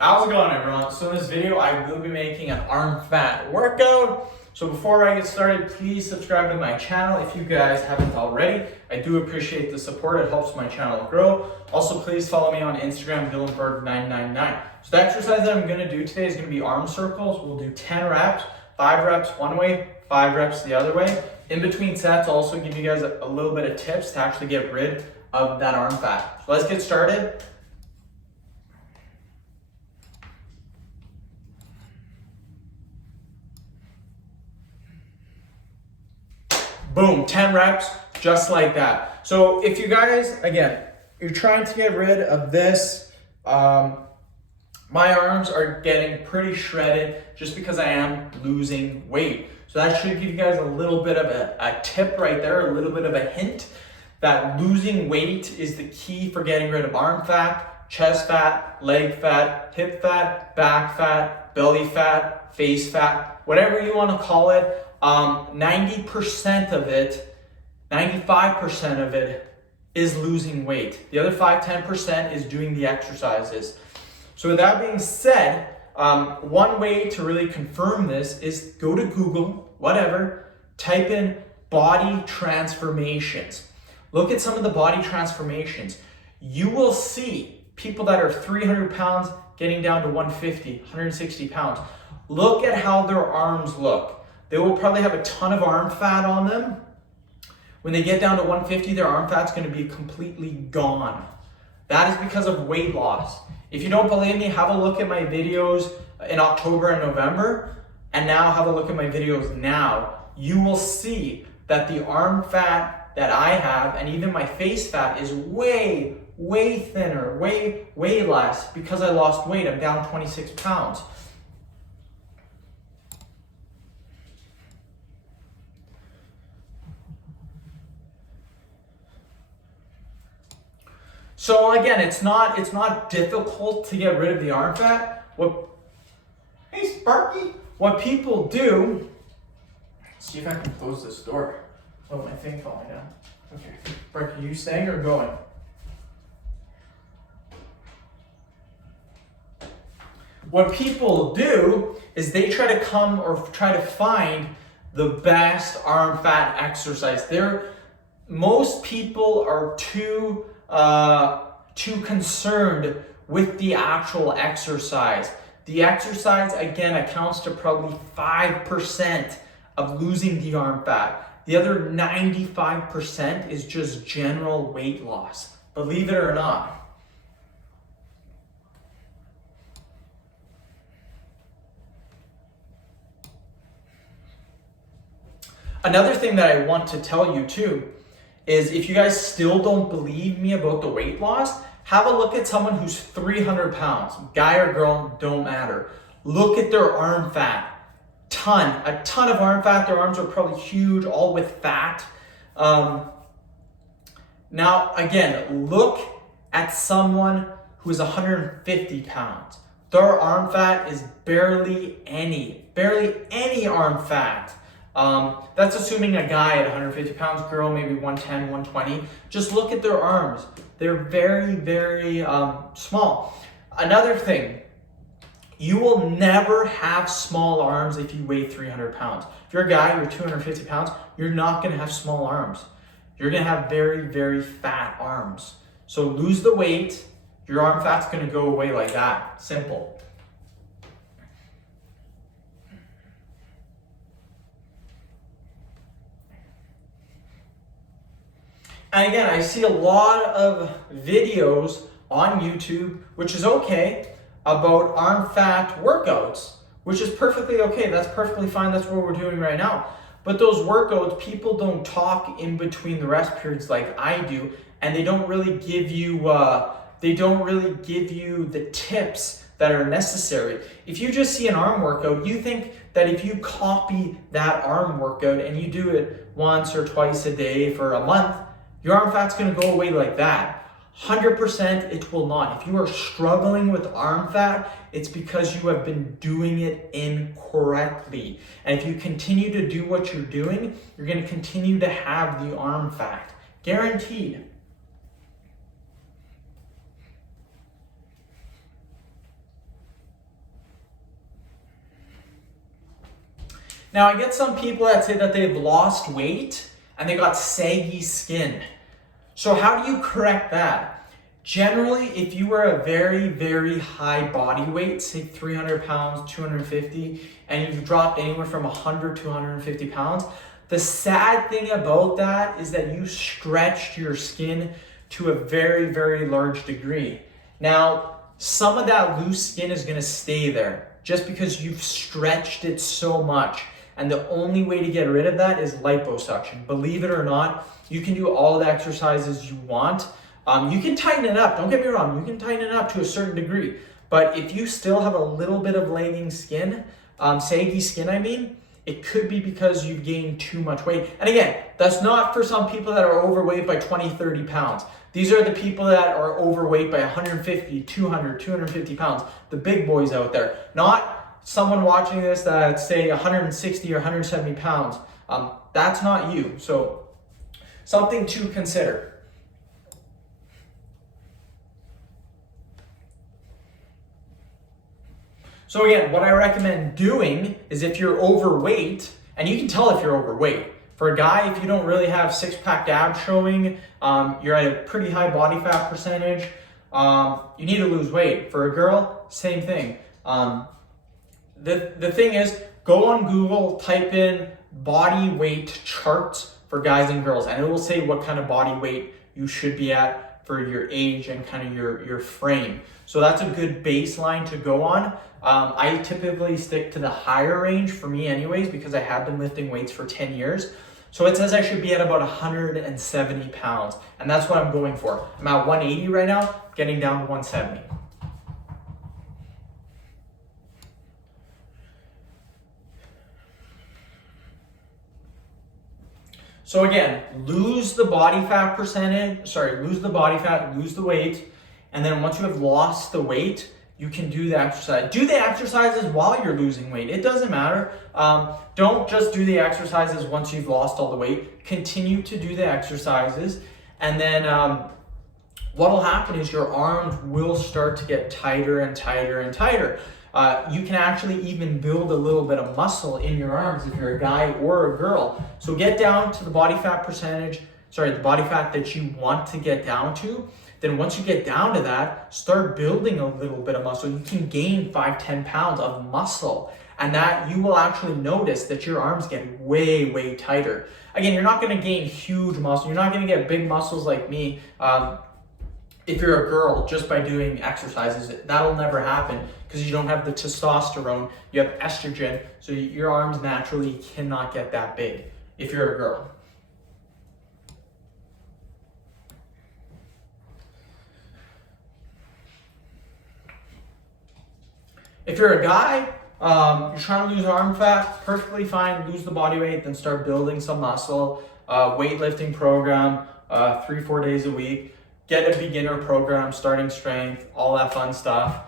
How's it going, everyone? So in this video, I will be making an arm fat workout. So before I get started, please subscribe to my channel if you guys haven't already. I do appreciate the support. It helps my channel grow. Also, please follow me on Instagram, Dylanberg999. So the exercise that I'm going to do today is going to be arm circles. We'll do 10 reps, 5 reps one way, 5 reps the other way. In between sets, I'll also give you guys a little bit of tips to actually get rid of that arm fat. So let's get started. Boom, 10 reps, just like that. So if you guys, again, you're trying to get rid of this, my arms are getting pretty shredded just because I am losing weight. So that should give you guys a little bit of a tip right there, a little bit of a hint that losing weight is the key for getting rid of arm fat, chest fat, leg fat, hip fat, back fat, belly fat, face fat, whatever you want to call it. 90% of it, 95% of it is losing weight. The other 5-10% is doing the exercises. So with that being said, one way to really confirm this is go to Google, whatever, type in body transformations. Look at some of the body transformations. You will see people that are 300 pounds getting down to 150, 160 pounds. Look at how their arms look. They will probably have a ton of arm fat on them. When they get down to 150, their arm fat's going to be completely gone. That is because of weight loss. If you don't believe me, have a look at my videos in October and November, and now have a look at my videos now. You will see that the arm fat that I have, and even my face fat, is way thinner, way less because I lost weight. I'm down 26 pounds. So again, it's not difficult to get rid of the arm fat. Hey Sparky! What people do, let's see if I can close this door without my thing falling down. Okay, Sparky, you staying or going? What people do is they try to try to find the best arm fat exercise. Most people are too concerned with the actual exercise. The exercise, again, accounts to probably 5% of losing the arm fat. The other 95% is just general weight loss, believe it or not. Another thing that I want to tell you too is if you guys still don't believe me about the weight loss, have a look at someone who's 300 pounds, guy or girl, don't matter. Look at their arm fat. A ton of arm fat. Their arms are probably huge, all with fat. Now, again, look at someone who is 150 pounds. Their arm fat is barely any arm fat. That's assuming a guy at 150 pounds, girl maybe 110, 120. Just look at their arms. They're very small. Another thing, you will never have small arms if you weigh 300 pounds. If you're a guy, you're 250 pounds, you're not going to have small arms. You're going to have very fat arms. So lose the weight, your arm fat's going to go away like that. Simple. And again, I see a lot of videos on YouTube, which is okay, about arm fat workouts, which is perfectly okay. That's perfectly fine. That's what we're doing right now. But those workouts, people don't talk in between the rest periods like I do, and they don't really give you the tips that are necessary. If you just see an arm workout, you think that if you copy that arm workout and you do it once or twice a day for a month, your arm fat's going to go away like that. 100% it will not. If you are struggling with arm fat, it's because you have been doing it incorrectly. And if you continue to do what you're doing, you're going to continue to have the arm fat. Guaranteed. Now, I get some people that say that they've lost weight and they got saggy skin. So how do you correct that? Generally, if you are a very, very high body weight, say 300 pounds, 250, and you've dropped anywhere from 100 to 150 pounds, the sad thing about that is that you stretched your skin to a very, very large degree. Now, some of that loose skin is gonna stay there just because you've stretched it so much. And the only way to get rid of that is liposuction. Believe it or not, you can do all the exercises you want. You can tighten it up, don't get me wrong, you can tighten it up to a certain degree. But if you still have a little bit of lagging skin, saggy skin I mean, it could be because you've gained too much weight. And again, that's not for some people that are overweight by 20, 30 pounds. These are the people that are overweight by 150, 200, 250 pounds, the big boys out there. Not someone watching this that's say 160 or 170 pounds. That's not you. So something to consider. So again, what I recommend doing is if you're overweight, and you can tell if you're overweight. For a guy, if you don't really have six-pack abs showing, you're at a pretty high body fat percentage, you need to lose weight. For a girl, same thing. The thing is, go on Google, type in body weight charts for guys and girls, and it will say what kind of body weight you should be at for your age and kind of your frame. So that's a good baseline to go on. I typically stick to the higher range for me anyways, because I have been lifting weights for 10 years. So it says I should be at about 170 pounds, and that's what I'm going for. I'm at 180 right now, getting down to 170. So again, lose the body fat percentage, lose the body fat, lose the weight, and then once you have lost the weight, you can do the exercise. Do the exercises while you're losing weight. It doesn't matter. Don't just do the exercises once you've lost all the weight. Continue to do the exercises. And then what will happen is your arms will start to get tighter and tighter and tighter. You can actually even build a little bit of muscle in your arms if you're a guy or a girl. So get down to the body fat percentage, the body fat that you want to get down to. Then once you get down to that, start building a little bit of muscle. You can gain 5-10 pounds of muscle, and that you will actually notice that your arms get way, way tighter. Again, you're not gonna gain huge muscle. You're not gonna get big muscles like me if you're a girl just by doing exercises. That'll never happen because you don't have the testosterone, you have estrogen, so your arms naturally cannot get that big if you're a girl. If you're a guy, you're trying to lose arm fat, perfectly fine, lose the body weight, then start building some muscle. Weightlifting program, 3-4 days a week. Get a beginner program, starting strength, all that fun stuff.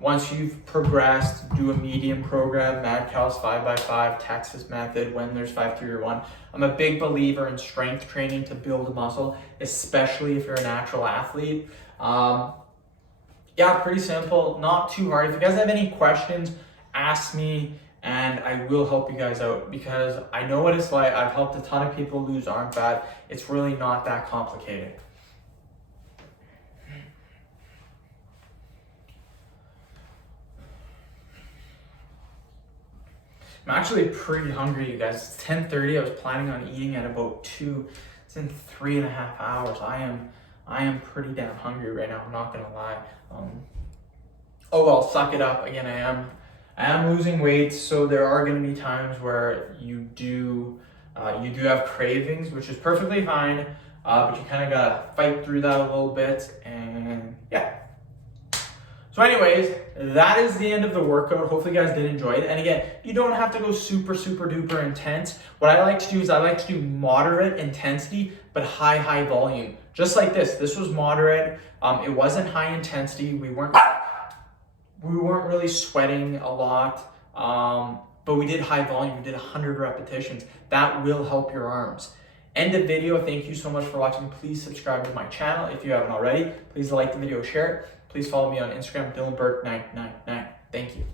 Once you've progressed, do a medium program, Mad Cow's 5x5, Texas method, Wendler's 5-3-1. I'm a big believer in strength training to build muscle, especially if you're a natural athlete. Yeah, pretty simple, not too hard. If you guys have any questions, ask me and I will help you guys out because I know what it's like. I've helped a ton of people lose arm fat. It's really not that complicated. I'm actually pretty hungry, you guys. It's 10:30. I was planning on eating at about 2. It's in 3.5 hours. I am pretty damn hungry right now, I'm not gonna lie. Oh well, suck it up. Again, I am losing weight, so there are gonna be times where you do have cravings, which is perfectly fine, but you kind of gotta fight through that a little bit, and yeah. So anyways, that is the end of the workout. Hopefully you guys did enjoy it. And again, you don't have to go super, super duper intense. What I like to do is I like to do moderate intensity, but high volume. Just like this. This was moderate. It wasn't high intensity. We weren't really sweating a lot, but we did high volume. We did 100 repetitions. That will help your arms. End of video. Thank you so much for watching. Please subscribe to my channel if you haven't already. Please like the video, share it. Please follow me on Instagram, DylanBurke999. Thank you.